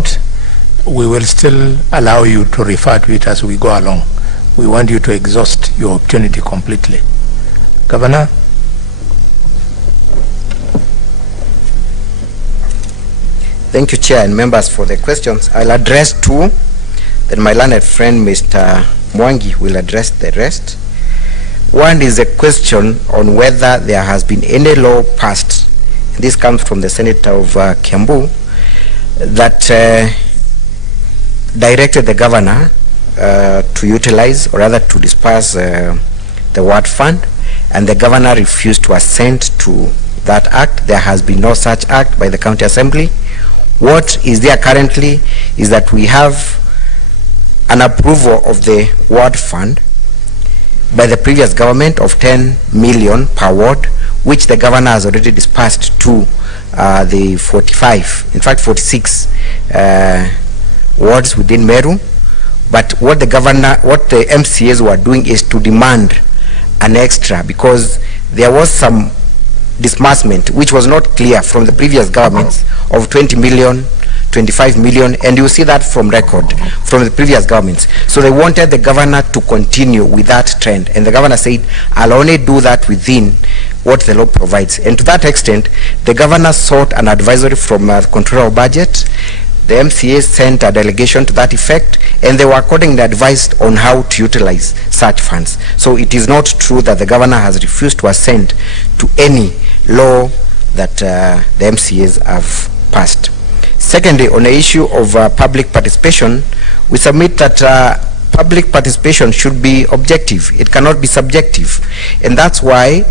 out, we will still allow you to refer to it as we go along. We want you to exhaust your opportunity completely. Governor? Thank you, Chair and members, for the questions. I'll address two, then my learned friend, Mr. Mwangi, will address the rest. One is a question on whether there has been any law passed, and this comes from the Senator of Kiambu, that directed the governor to utilize, or rather to disperse the ward fund, and the governor refused to assent to that act. There has been no such act by the County Assembly. What is there currently is that we have an approval of the ward fund by the previous government of 10 million per ward, which the governor has already dispersed to the 46 wards within Meru. But what the MCAs were doing is to demand an extra, because there was some disbursement which was not clear from the previous governments of 20 million, 25 million, and you see that from record from the previous governments. So they wanted the governor to continue with that trend, and the governor said, I'll only do that within what the law provides. And to that extent, the governor sought an advisory from the Controller of Budget. The MCA sent a delegation to that effect, and they were accordingly advised on how to utilize such funds. So it is not true that the governor has refused to assent to any law that the MCAs have passed. Secondly, on the issue of public participation, we submit that public participation should be objective. It cannot be subjective. And that's why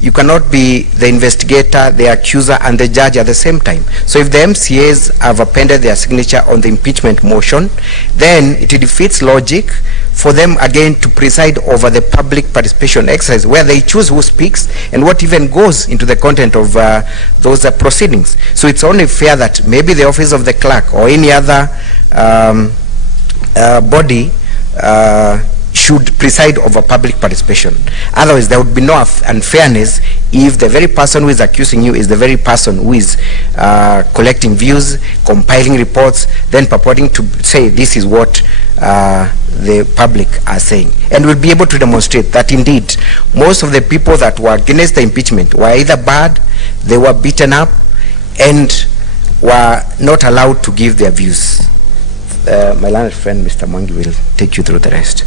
you cannot be the investigator, the accuser, and the judge at the same time. So if the MCAs have appended their signature on the impeachment motion, then it defeats logic for them again to preside over the public participation exercise, where they choose who speaks and what even goes into the content of those proceedings. So it's only fair that maybe the office of the clerk or any other body should preside over public participation. Otherwise, there would be no unfairness if the very person who is accusing you is the very person who is collecting views, compiling reports, then purporting to say this is what the public are saying. And we'll be able to demonstrate that indeed most of the people that were against the impeachment were either bad, they were beaten up, and were not allowed to give their views. My learned friend, Mr. Mwangi, will take you through the rest.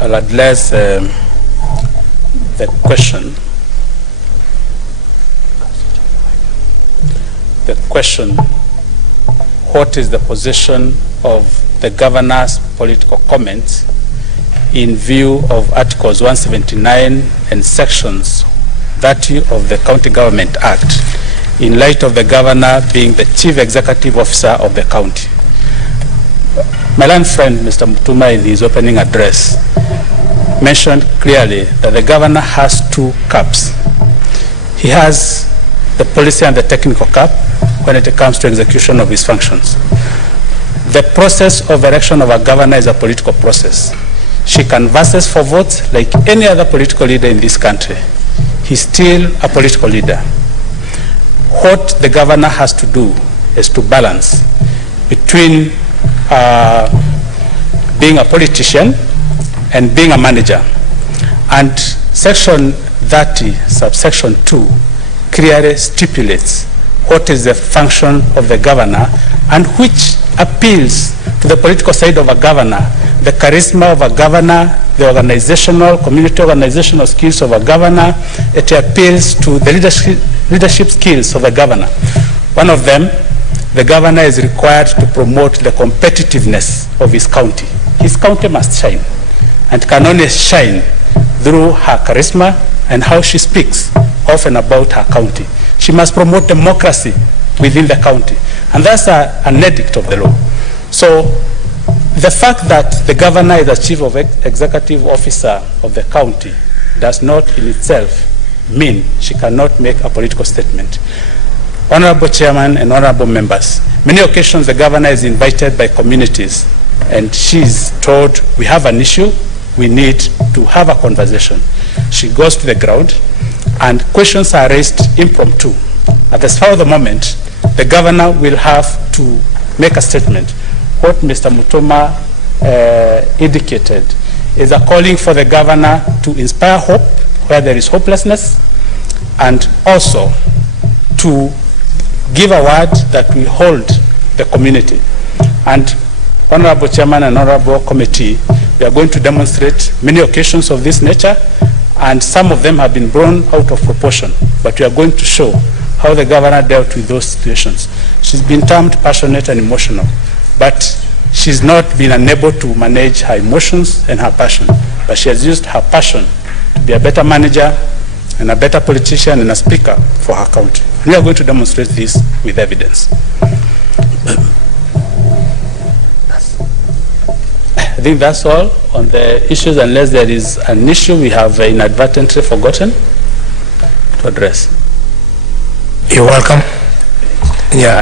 I'll address the question. The question, what is the position of the governor's political comments in view of Articles 179 and Sections 30 of the County Government Act, in light of the governor being the chief executive officer of the county? My learned friend, Mr. Mutembei, in his opening address, mentioned clearly that the governor has two caps. He has the policy and the technical cap when it comes to execution of his functions. The process of election of a governor is a political process. She canvasses for votes like any other political leader in this country. He's still a political leader. What the governor has to do is to balance between being a politician and being a manager. And Section 30, subsection 2, clearly stipulates what is the function of the governor and which appeals to the political side of a governor, the charisma of a governor, the organizational, community organizational skills of a governor. It appeals to the leadership skills of a governor. One of them, the governor is required to promote the competitiveness of his county. His county must shine, and can only shine through her charisma and how she speaks often about her county. She must promote democracy within the county, and that's an edict of the law. So the fact that the governor is the chief executive officer of the county does not in itself mean she cannot make a political statement. Honorable Chairman and honorable members, many occasions the governor is invited by communities and she's told, we have an issue, we need to have a conversation. She goes to the ground, and questions are raised impromptu. At the spur of the moment, the governor will have to make a statement. What Mr. Mutoma indicated is a calling for the governor to inspire hope where there is hopelessness, and also to give a word that we hold the community. And Honorable Chairman and Honorable Committee, we are going to demonstrate many occasions of this nature, and some of them have been blown out of proportion, but we are going to show how the governor dealt with those situations. She's been termed passionate and emotional, but she's not been unable to manage her emotions and her passion, but she has used her passion to be a better manager and a better politician and a speaker for her country. We are going to demonstrate this with evidence. I think that's all on the issues, unless there is an issue we have inadvertently forgotten to address. You're welcome. Yeah.